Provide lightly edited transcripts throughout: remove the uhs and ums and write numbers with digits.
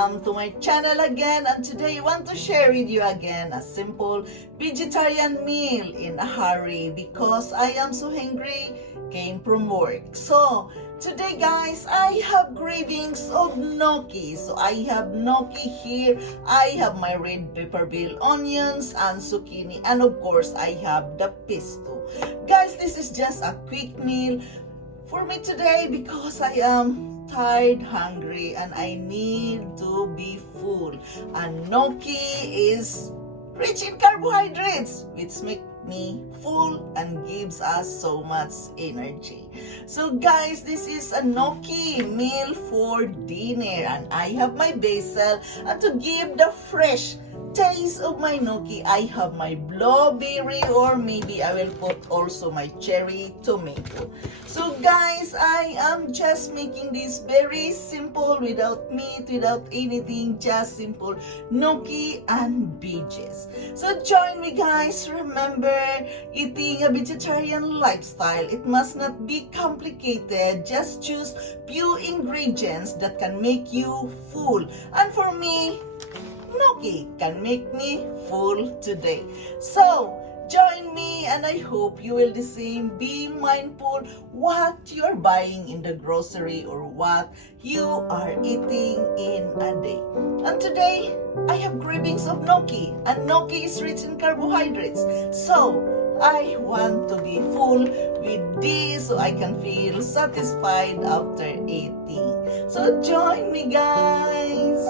welcome to my channel again, and today I want to share with you again a simple vegetarian meal in a hurry because I am so hungry, came from work. So today guys, I have cravings of gnocchi. So I have gnocchi here, I have my red pepper bell onions and zucchini, and of course I have the pesto. Guys, this is just a quick meal for me today because I am tired, hungry, and I need to be full. And gnocchi is rich in carbohydrates, which make me full and gives us so much energy. So guys, this is a gnocchi meal for dinner, and I have my basil, and to give the fresh taste of my gnocchi, I have my blueberry, or maybe I will put also my cherry tomato. So guys, I am just making this very simple, without meat, without anything, just simple gnocchi and veggies. So join me guys. Remember, eating a vegetarian lifestyle, it must not be complicated. Just choose few ingredients that can make you full. And for me, gnocchi can make me full today. So join me, and I hope you will the same. Be mindful what you're buying in the grocery or what you are eating in a day. And today I have cravings of gnocchi, and gnocchi is rich in carbohydrates. So I want to be full with this so I can feel satisfied after eating. So join me guys.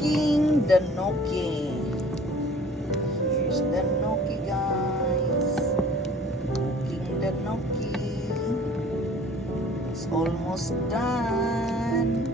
cooking the gnocchi. Here's the gnocchi, guys. Cooking the gnocchi. It's almost done.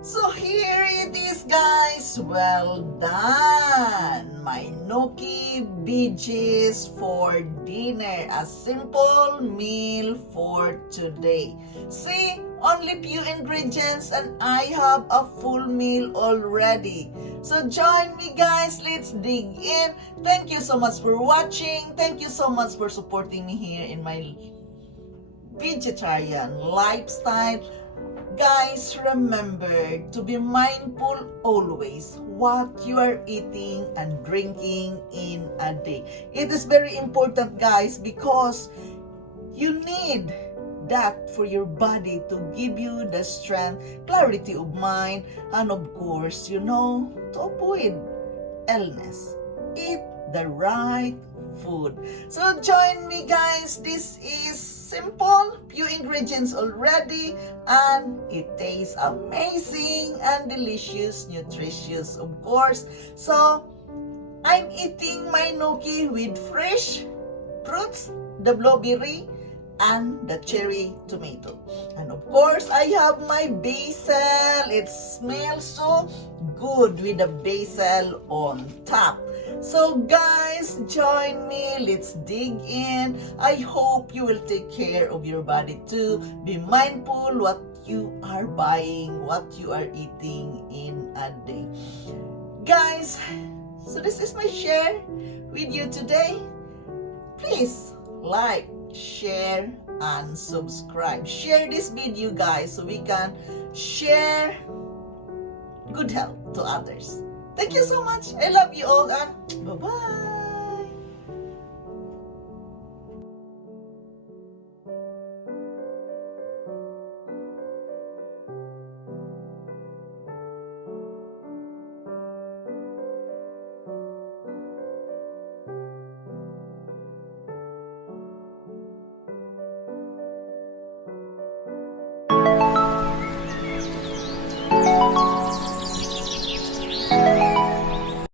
So here it is, guys. Well done. My gnocchi veggies for dinner. A simple meal for today. See, only few ingredients and I have a full meal already. So join me, guys. Let's dig in. Thank you so much for watching. Thank you so much for supporting me here in my vegetarian lifestyle. Guys, remember to be mindful always what you are eating and drinking in a day. It is very important, guys, because you need that for your body to give you the strength, clarity of mind, and of course, to avoid illness. Eat the right food. So join me, guys. This is simple, few ingredients already, and it tastes amazing and delicious, nutritious, of course. So I'm eating my gnocchi with fresh fruits, the blueberry and the cherry tomato. And of course, I have my basil. It smells so good with the basil on top. So guys, join me. Let's dig in. I hope you will take care of your body too. Be mindful what you are buying, what you are eating in a day. Guys, so this is my share with you today. Please like, share, and subscribe. Share this video, guys, so we can share good health to others. Thank you so much. I love you all and bye-bye.